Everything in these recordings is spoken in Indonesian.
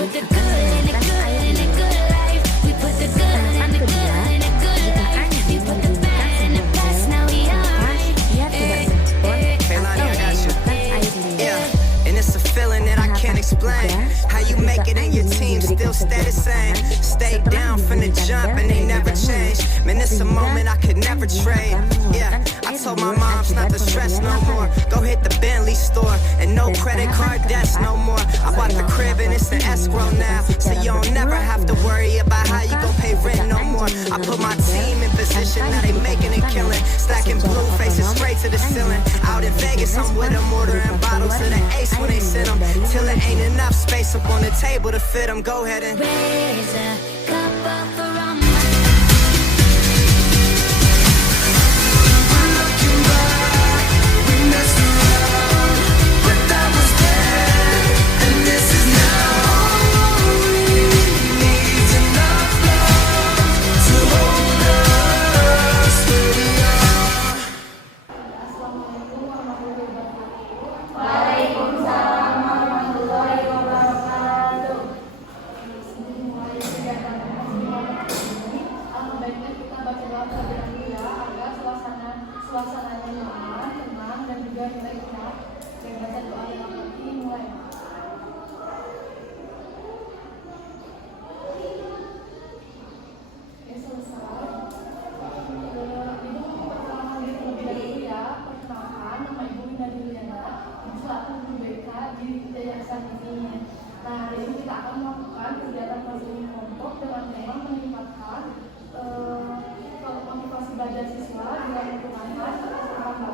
put the good in the good in the good life. We put the good in the good in the good life. We put the bad in the best. Now we alright. Hey Lonnie, I got you. Yeah, and it's a feeling that I can't explain. How you make it and your team still stay the same. Stay down from the jump and they never change. Man, it's a moment I could never trade. Yeah, I told my moms not to stress no more. Go hit the Bentley store and no credit card debts no more. I bought the crib and it's an escrow now, so you don't never have to worry about how you gon' pay rent no more. I put my team in position, now they making a killing. Stacking blue faces straight to the ceiling. Out in Vegas, I'm with them, ordering bottles to the ace when they sit them. Till it ain't enough space up on the table to fit them. Go ahead and raise a cup up for all my suasananya nyaman, tenang, dan juga kita ikhlas dan baca doa yang penting mulai. Oke, selesai. Ibu perkenalkan diri terlebih dahulu ya. Perkenalkan, nama Ibu Winda Juliana, selaku guru BK di yayasan ini. Nah, hari ini kita akan melakukan kegiatan pelajaran kelompok dengan tema meningkatkan motivasi belajar siswa dengan menggunakan tentang baku.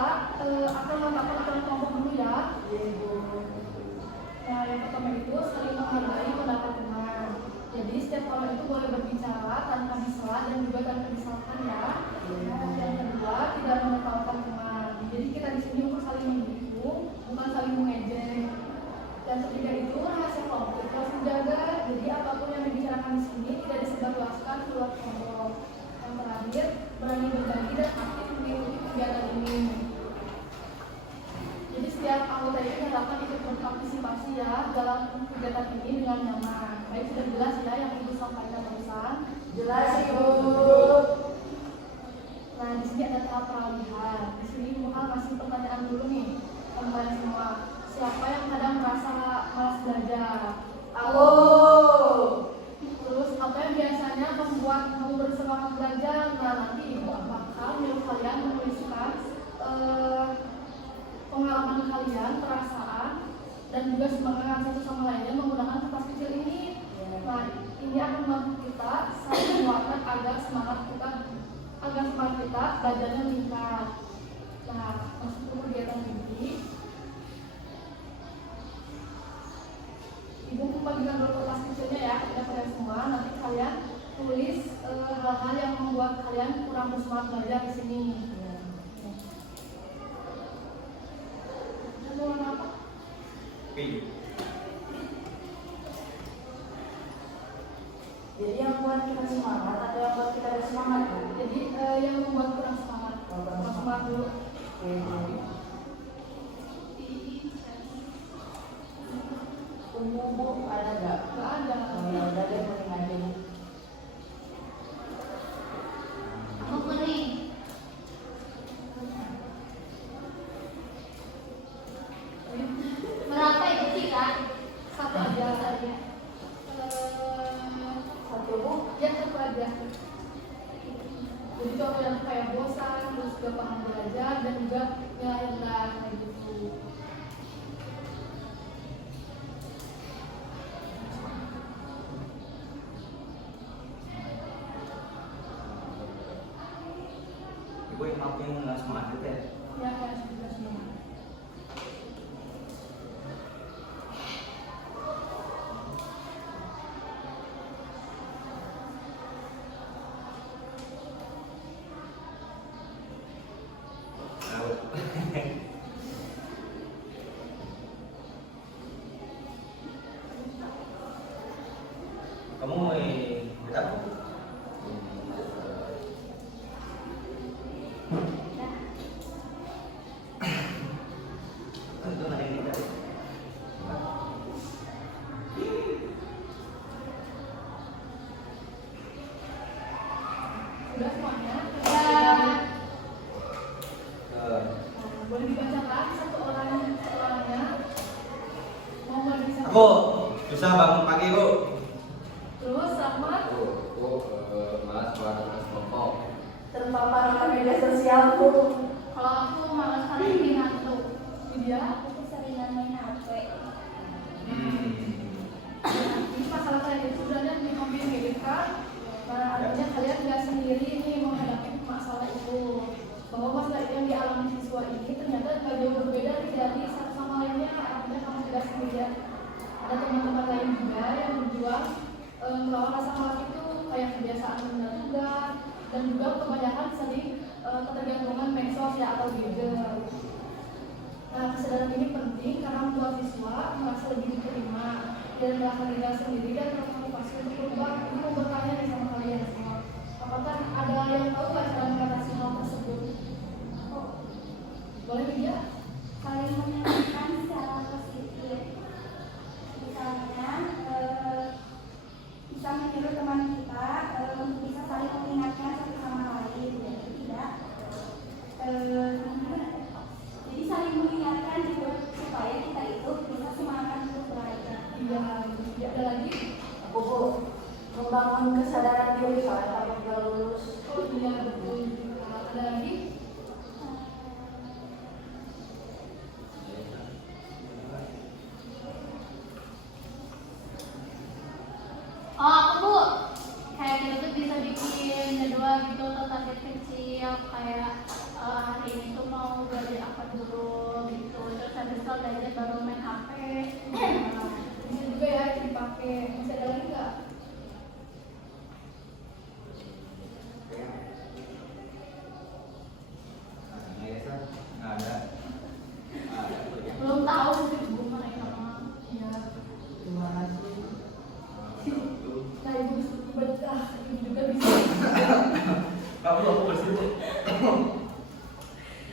akan melakukan aturan kelompok dulu ya. Nah, yang pertama itu saling menghargai pendapat teman. Jadi setiap orang itu boleh berbicara tanpa disela dan juga tanpa disalahkan ya. Yang kedua, tidak menertawakan teman. Jadi kita di sini untuk saling mendukung, bukan saling mengejek. Dan ketiga itu rahasia kelompok itu harus dijaga. Jadi apapun yang dibicarakan di sini tidak disebarluaskan keluar kelompok. Yang terakhir, berani berbagi dan aktif mengikuti kegiatan ini. Jadi setiap anggota ini diharapkan ikut berpartisipasi ya dalam kegiatan ini dengan nyaman. Baik, sudah jelas ya yang Ibu sampaikan barusan? Jelas Ibu. Nah, di sini ada tahap peralihan. Di sini Ibu masih pertanyaan dulu nih, teman-teman semua. Siapa yang kadang merasa malas belajar? Aku. Terus apa yang biasanya membuat kamu bersemangat belajar? Nah, nanti Ibu bakal menyuruh kalian menuliskan pengalaman kalian, perasaan, dan juga semangat satu sama lainnya menggunakan kertas kecil ini. Nah, ini akan membantu kita saling menguatkan agar semangat kita belajarnya meningkat. Nah, masuk ke kegiatan ini. Ibu membagikan dulu kertas kecilnya ya kepada kalian semua. Nanti kalian tulis hal-hal yang membuat kalian kurang bersemangat belajar di sini. Warna apa? Pink. Jadi yang membuat kita semangat atau yang membuat kita bersemangat? Jadi yang membuat kurang semangat. Kurang semangat dulu. Ungu Bu, ada nggak? Nggak ada. Oh ya udah deh, kuning aja. Aku kuning. Berapa itu sih kak? Satu aja. Satu Bu. Ya satu aja. Jadi kalau yang kayak bosan, terus juga paham belajar dan juga nilai rendah kayak gitu. Ibu yang mau yang nggak semangat itu ya? Ya kayak juga semua. Kamu mau berapa? Itu ada yang kita. Sudah semuanya? Boleh dibacakan satu orangnya. Mau mulai bisa? Aku bisa bangun pagi Bu. Terus sama Malas melakukan kelompok. Terpapar oleh media sosial Bu. Kalau aku malas kali ini ngantuk. dia. Aku keseringan main HP. Ini masalah kayak itu sebenarnya dikombinasikan. Nah, artinya kalian nggak sendiri nih menghadapi masalah itu. Bahwa masalah yang dialami siswa ini ternyata nggak jauh berbeda dari satu sama lainnya. Artinya kamu tidak sendirian. Ada teman-teman lain juga yang berjuang melawan rasa malas itu, kayak kebiasaan menunda dan juga kebanyakan sering ketergantungan medsos ya atau gadget. Nah, kesadaran ini penting karena membuat siswa merasa lebih diterima dan merasa tinggal sendiri dan termotivasi untuk berubah. Ini mau bertanya nih sama kalian semua. Apakah ada yang tahu nggak cara mengatasi hal tersebut? Boleh dia? Saling mengingatkan secara positif. Misalnya, bisa meniru teman kita untuk bisa saling mengingatkan satu sama lain. Jadi tidak. Jadi saling mengingatkan juga supaya kita itu bisa semangat untuk belajar. Iya, ada lagi? Aku Bu, membangun kesadaran diri soalnya kamu juga lulus. Oh iya, betul. Ada lagi? Oh, aku Bu, setelah belajar baru main HP. Nah, bisa juga ya itu dipakai. Masih ada lagi nggak? Nggak ada. Belum tahu sih ibu mana yang sama. Ya. Gimana sih? Nah ibu baca, ibu juga bisa. Kamu aku bersih.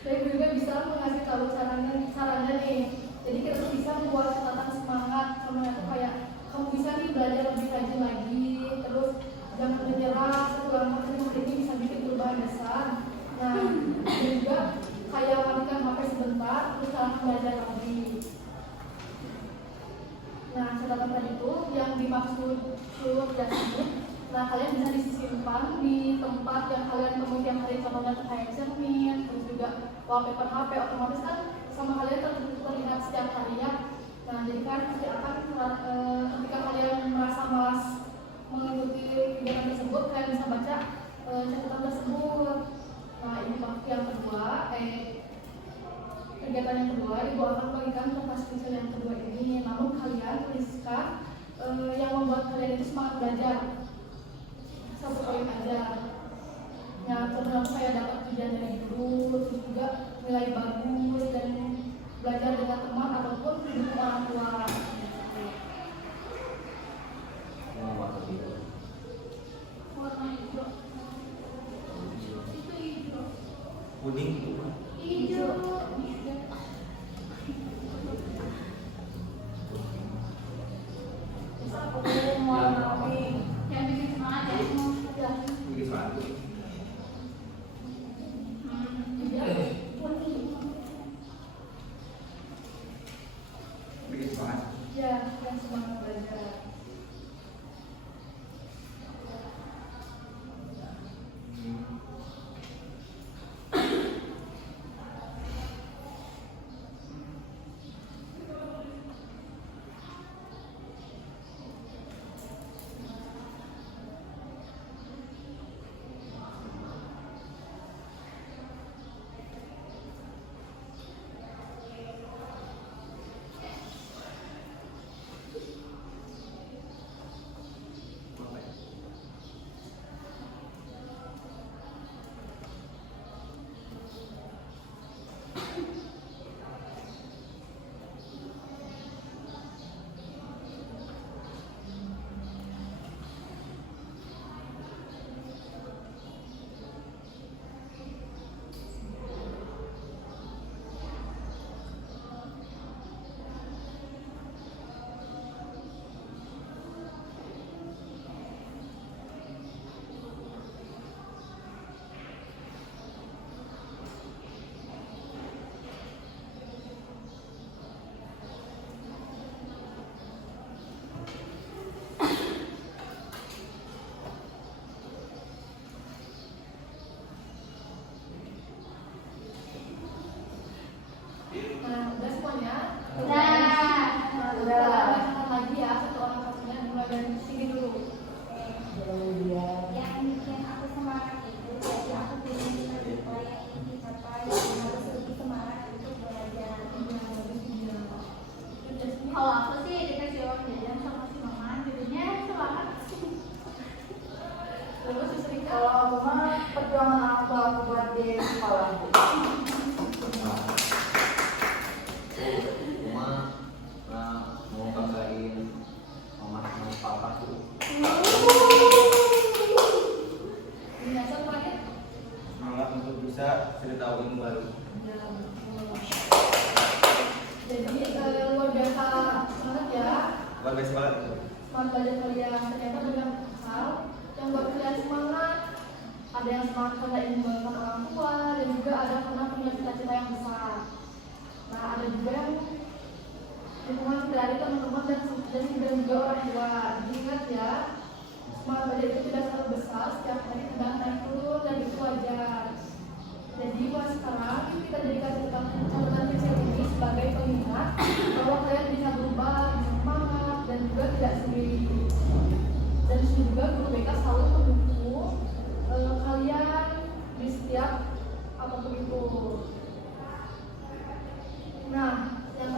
Nah ibu juga bisa mengasih tahu sarannya nih. Jadi kita tuh bisa membuat catatan semangat sama itu kayak kamu bisa nih belajar lebih rajin lagi, terus jangan menyerah, satu langkah hari ini bisa bikin perubahan besar. Nah, dan juga kayak matikan HP sebentar, terus sekarang belajar lagi. Nah, catatan tadi itu yang dimaksud suruh dan ini, nah kalian bisa disimpan di tempat yang kalian temui tiap hari, contohnya kayak cermin, terus juga wallpaper HP, otomatis kan sama kalian terlihat setiap harinya. Nah, jadi kan pasti akan ketika kalian merasa malas mengikuti kegiatan tersebut, kalian bisa baca catatan tersebut. Nah, ini yang kedua, kegiatan yang kedua, ibu akan bagikan kertas kecil yang kedua ini. Namun kalian tuliskan yang membuat kalian itu semangat belajar. Satu poin aja. Ya, contohnya saya dapat pujian dari guru, terus juga nilai bagus dan belajar dengan teman ataupun dengan orang tua. Warna hijau. Itu hijau. Kuning itu kan. Hijau. Bisa aku warna pink. Yang bikin semangat ya. Ya. Bikin semangat. Bikin semangat. Ya, yang semangat belajar. Nah, yang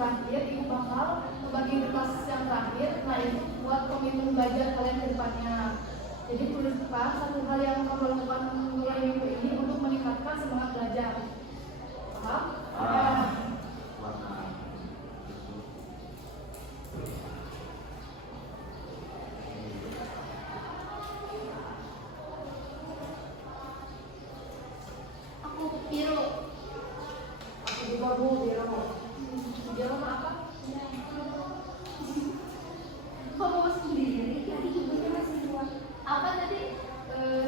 belajar kalian ke depannya. Jadi tuliskan satu hal yang kamu lakukan mulai minggu ini untuk meningkatkan semangat belajar. Paham? Aku biru. Aku juga Bu, biru. Dia warna apa? Kamu sendiri, tadi ibunya masih buat apa tadi?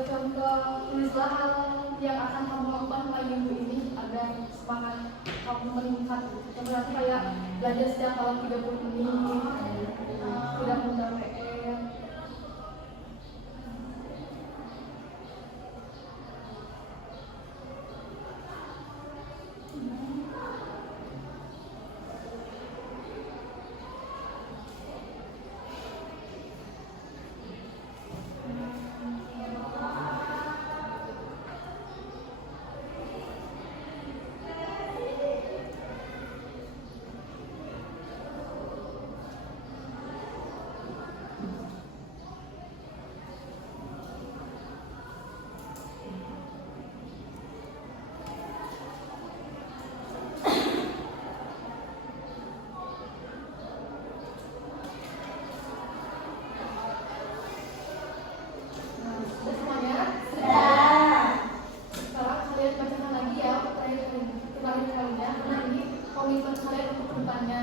Contoh tulislah hal yang akan kamu lakukan mulai minggu ini agar semangat kamu meningkat. Contohnya kayak belajar setiap malam 30 menit, tidak mudah PR. Sudah semuanya? Sekarang kalian bacakan lagi ya terakhir kalinya, karena ini komitmen kalian untuk kedepannya.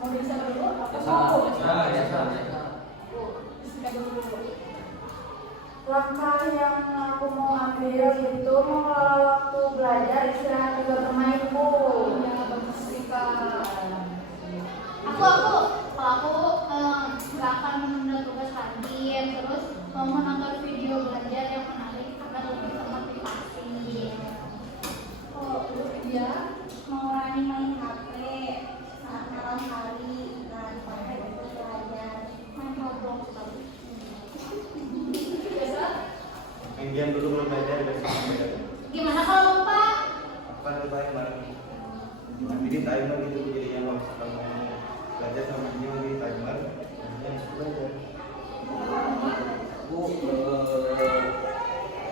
Mau bisa dulu? Bisa dulu. Langkah yang aku mau ambil itu mengelola waktu belajar, istirahat juga bermain Bu. Ya, bagus Rika. Kalau aku nggak akan menunda tugas rajin, terus mau menonton video belajar yang menarik agar lebih termotivasi. Oh, terus dia Mengurangi main HP saat malam hari dan sampai untuk belajar. Main Roblox tadi. biasa Main game dulu belum belajar besok belajar. Gimana kalau lupa? Apa lupa yang bareng? Nanti di timer gitu jadi yang kalau misalkan mau belajar sama dia di timer, yang belajar. Bu,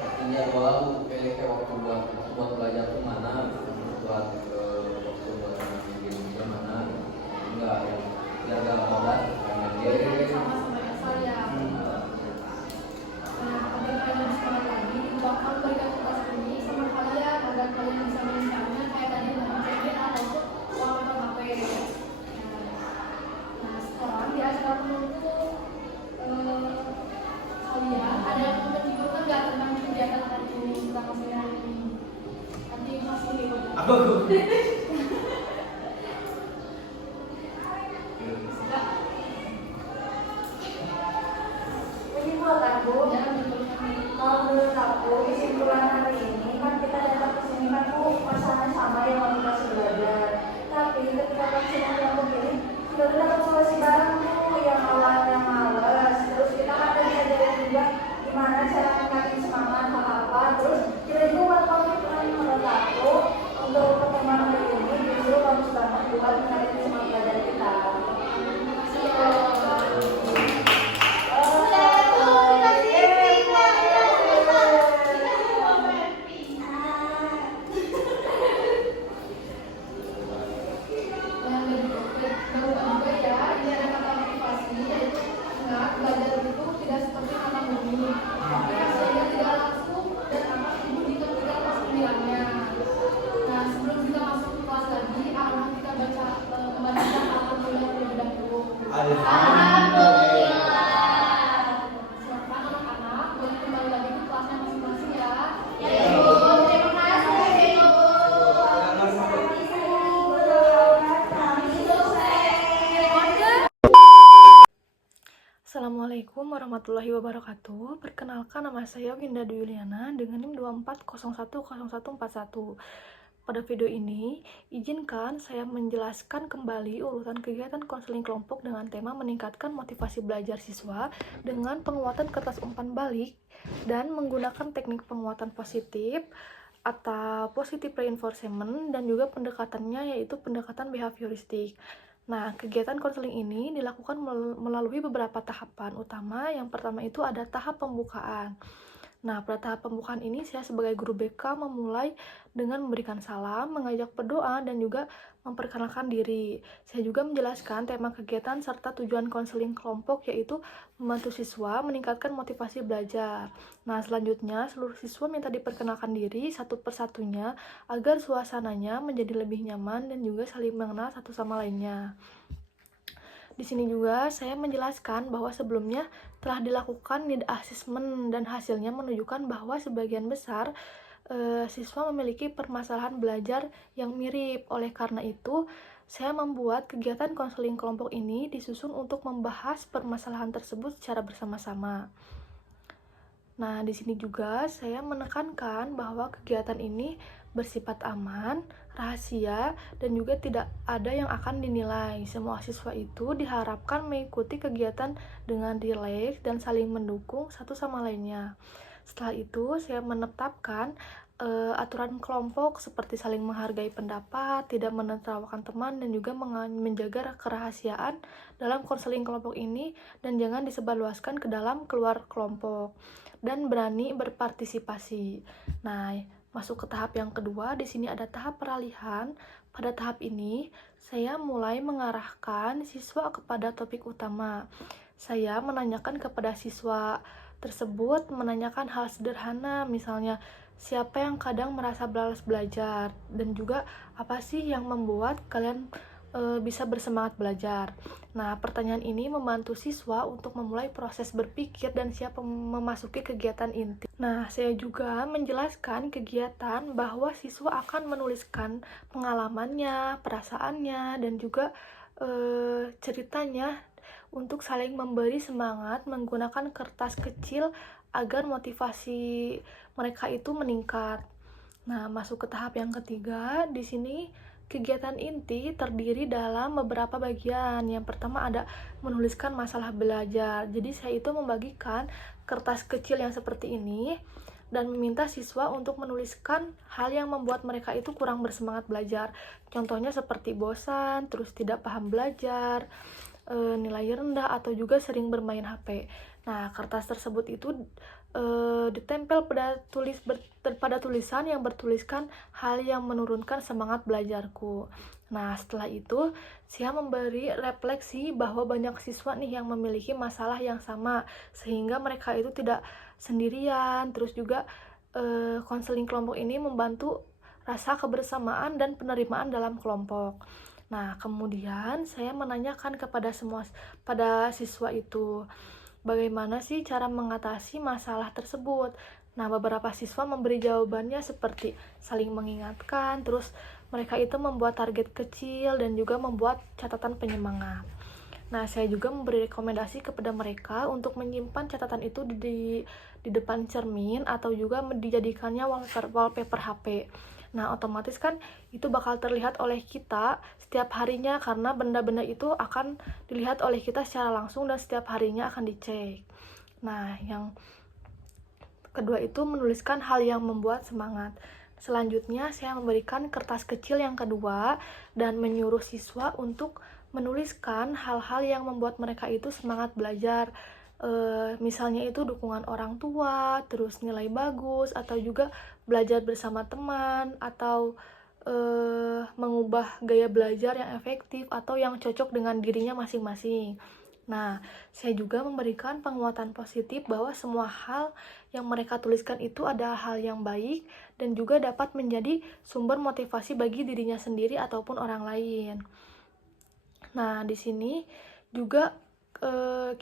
artinya bahwa Bu kayak waktu buat belajar tuh mana, buat waktu buat main game juga mana, enggak yang biar gak malas main game. sama-sama yang saya. Agar kalian semangat lagi, bakal berikan tugas ini sama kalian agar kalian bisa mengingatnya kayak tadi dengan CD ataupun menonton HP. Nah, sekarang di acara penutup kalian ada yang mau menyebutkan nggak tentang kegiatan hari ini, tentang hasil hari ini? Nanti masih ini. Apa Bu? Ini buat aku. Ya, betul. Kalau menurut aku kesimpulan hari ini kan kita datang ke sini kan Bu, masalahnya sama yang motivasi belajar. Tapi ketika kita yang begini, kita dapat solusi bareng Bu, yang awalnya malas, terus kita kan tadi ajarin juga gimana cara meningkatin semangat apa, terus kita juga buat komitmen menurut aku untuk pertemuan hari ini justru bagus banget buat meningkatin semangat belajar kita. Yang juga ya, ini ada kata motivasi, yaitu ingat belajar itu tidak seperti kata bunyi, tapi hasilnya tidak langsung dan akan dibunyikan ketika kelas 9-nya. Nah, sebelum kita masuk ke kelas lagi, akan kita membacakan alhamdulillah terlebih dahulu. Alhamdulillah. Silakan anak-anak, boleh kembali lagi ke kelasnya masing-masing ya. Ya Ibu, terima kasih Ibu. Kami selesai. Assalamualaikum warahmatullahi wabarakatuh. Perkenalkan, nama saya Winda Dwi Yuliana dengan NIM 24010141. Pada video ini, izinkan saya menjelaskan kembali urutan kegiatan konseling kelompok dengan tema meningkatkan motivasi belajar siswa dengan penguatan kertas umpan balik dan menggunakan teknik penguatan positif atau positive reinforcement, dan juga pendekatannya yaitu pendekatan behavioristik. Nah, kegiatan konseling ini dilakukan melalui beberapa tahapan utama. Yang pertama itu ada tahap pembukaan. Nah, pada tahap pembukaan ini saya sebagai guru BK memulai dengan memberikan salam, mengajak berdoa, dan juga memperkenalkan diri. Saya juga menjelaskan tema kegiatan serta tujuan konseling kelompok, yaitu membantu siswa meningkatkan motivasi belajar. Nah, selanjutnya seluruh siswa minta diperkenalkan diri satu persatunya agar suasananya menjadi lebih nyaman dan juga saling mengenal satu sama lainnya. Di sini juga saya menjelaskan bahwa sebelumnya telah dilakukan need assessment dan hasilnya menunjukkan bahwa sebagian besar siswa memiliki permasalahan belajar yang mirip. Oleh karena itu, saya membuat kegiatan konseling kelompok ini disusun untuk membahas permasalahan tersebut secara bersama-sama. Nah, di sini juga saya menekankan bahwa kegiatan ini bersifat aman, rahasia, dan juga tidak ada yang akan dinilai. Semua siswa itu diharapkan mengikuti kegiatan dengan rileks dan saling mendukung satu sama lainnya. Setelah itu, saya menetapkan aturan kelompok seperti saling menghargai pendapat, tidak menertawakan teman, dan juga menjaga kerahasiaan dalam konseling kelompok ini, dan jangan disebarluaskan ke dalam keluar kelompok, dan berani berpartisipasi. Nah, masuk ke tahap yang kedua. Di sini ada tahap peralihan. Pada tahap ini, saya mulai mengarahkan siswa kepada topik utama. Saya menanyakan kepada siswa tersebut, menanyakan hal sederhana, misalnya siapa yang kadang merasa malas belajar, dan juga apa sih yang membuat kalian bisa bersemangat belajar. Nah, pertanyaan ini membantu siswa untuk memulai proses berpikir dan siap memasuki kegiatan inti. Nah, saya juga menjelaskan kegiatan bahwa siswa akan menuliskan pengalamannya, perasaannya, dan juga ceritanya untuk saling memberi semangat menggunakan kertas kecil agar motivasi mereka itu meningkat. Nah, masuk ke tahap yang ketiga. Di sini kegiatan inti terdiri dalam beberapa bagian. Yang pertama ada menuliskan masalah belajar. Jadi saya itu membagikan kertas kecil yang seperti ini dan meminta siswa untuk menuliskan hal yang membuat mereka itu kurang bersemangat belajar. Contohnya seperti bosan, terus tidak paham belajar, nilai rendah, atau juga sering bermain HP. Nah, kertas tersebut itu ditempel pada tulisan yang bertuliskan hal yang menurunkan semangat belajarku. Nah, setelah itu saya memberi refleksi bahwa banyak siswa nih yang memiliki masalah yang sama, sehingga mereka itu tidak sendirian. Terus juga konseling kelompok ini membantu rasa kebersamaan dan penerimaan dalam kelompok. Nah, kemudian saya menanyakan pada siswa itu, bagaimana sih cara mengatasi masalah tersebut? Nah, beberapa siswa memberi jawabannya seperti saling mengingatkan, terus mereka itu membuat target kecil dan juga membuat catatan penyemangat. Nah, saya juga memberi rekomendasi kepada mereka untuk menyimpan catatan itu di depan cermin atau juga dijadikannya wallpaper HP. Nah, otomatis kan itu bakal terlihat oleh kita setiap harinya karena benda-benda itu akan dilihat oleh kita secara langsung dan setiap harinya akan dicek. Nah, yang kedua itu menuliskan hal yang membuat semangat. Selanjutnya, saya memberikan kertas kecil yang kedua dan menyuruh siswa untuk menuliskan hal-hal yang membuat mereka itu semangat belajar. Misalnya itu dukungan orang tua, terus nilai bagus, atau juga belajar bersama teman, atau mengubah gaya belajar yang efektif atau yang cocok dengan dirinya masing-masing. Nah, saya juga memberikan penguatan positif bahwa semua hal yang mereka tuliskan itu adalah hal yang baik dan juga dapat menjadi sumber motivasi bagi dirinya sendiri ataupun orang lain. Nah, di sini juga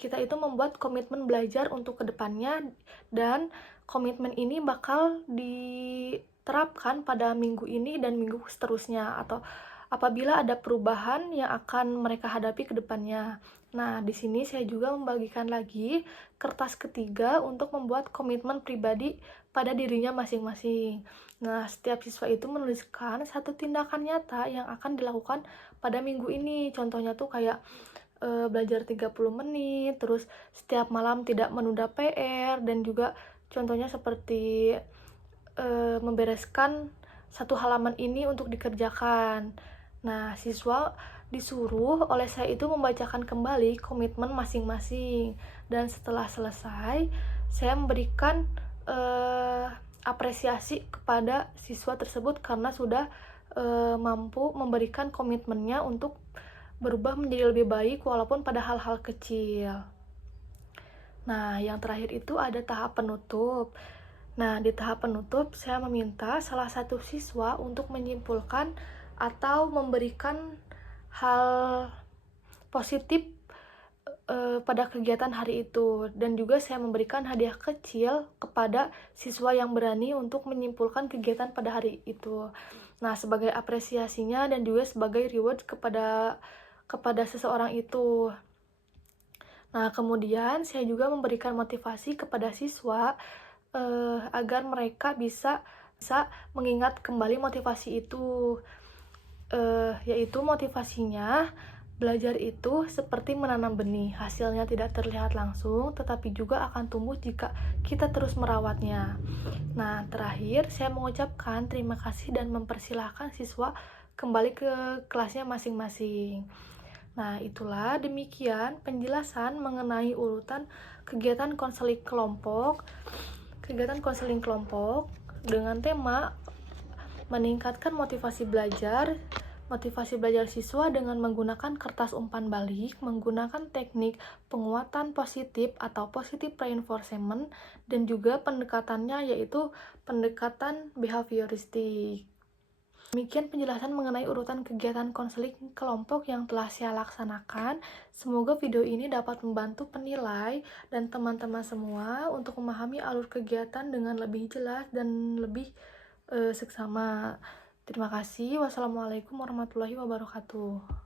kita itu membuat komitmen belajar untuk kedepannya, dan komitmen ini bakal diterapkan pada minggu ini dan minggu seterusnya atau apabila ada perubahan yang akan mereka hadapi ke depannya. Nah, di sini saya juga membagikan lagi kertas ketiga untuk membuat komitmen pribadi pada dirinya masing-masing. Nah, setiap siswa itu menuliskan satu tindakan nyata yang akan dilakukan pada minggu ini. Contohnya tuh kayak belajar 30 menit, terus setiap malam tidak menunda PR, dan juga contohnya seperti membereskan satu halaman ini untuk dikerjakan. Nah, siswa disuruh oleh saya itu membacakan kembali komitmen masing-masing, dan setelah selesai saya memberikan apresiasi kepada siswa tersebut karena sudah mampu memberikan komitmennya untuk berubah menjadi lebih baik walaupun pada hal-hal kecil. Nah, yang terakhir itu ada tahap penutup. Nah, di tahap penutup saya meminta salah satu siswa untuk menyimpulkan atau memberikan hal positif pada kegiatan hari itu, dan juga saya memberikan hadiah kecil kepada siswa yang berani untuk menyimpulkan kegiatan pada hari itu. Nah, sebagai apresiasinya dan juga sebagai reward kepada seseorang itu. Nah, kemudian saya juga memberikan motivasi kepada siswa agar mereka bisa mengingat kembali motivasi itu, yaitu motivasinya belajar itu seperti menanam benih, hasilnya tidak terlihat langsung tetapi juga akan tumbuh jika kita terus merawatnya. Nah, terakhir saya mengucapkan terima kasih dan mempersilahkan siswa kembali ke kelasnya masing-masing. Nah, itulah demikian penjelasan mengenai urutan kegiatan konseling kelompok dengan tema meningkatkan motivasi belajar siswa dengan menggunakan kertas umpan balik, menggunakan teknik penguatan positif atau positive reinforcement, dan juga pendekatannya yaitu pendekatan behavioristik. Demikian penjelasan mengenai urutan kegiatan konseling kelompok yang telah saya laksanakan. Semoga video ini dapat membantu penilai dan teman-teman semua untuk memahami alur kegiatan dengan lebih jelas dan lebih seksama. Terima kasih. Wassalamualaikum warahmatullahi wabarakatuh.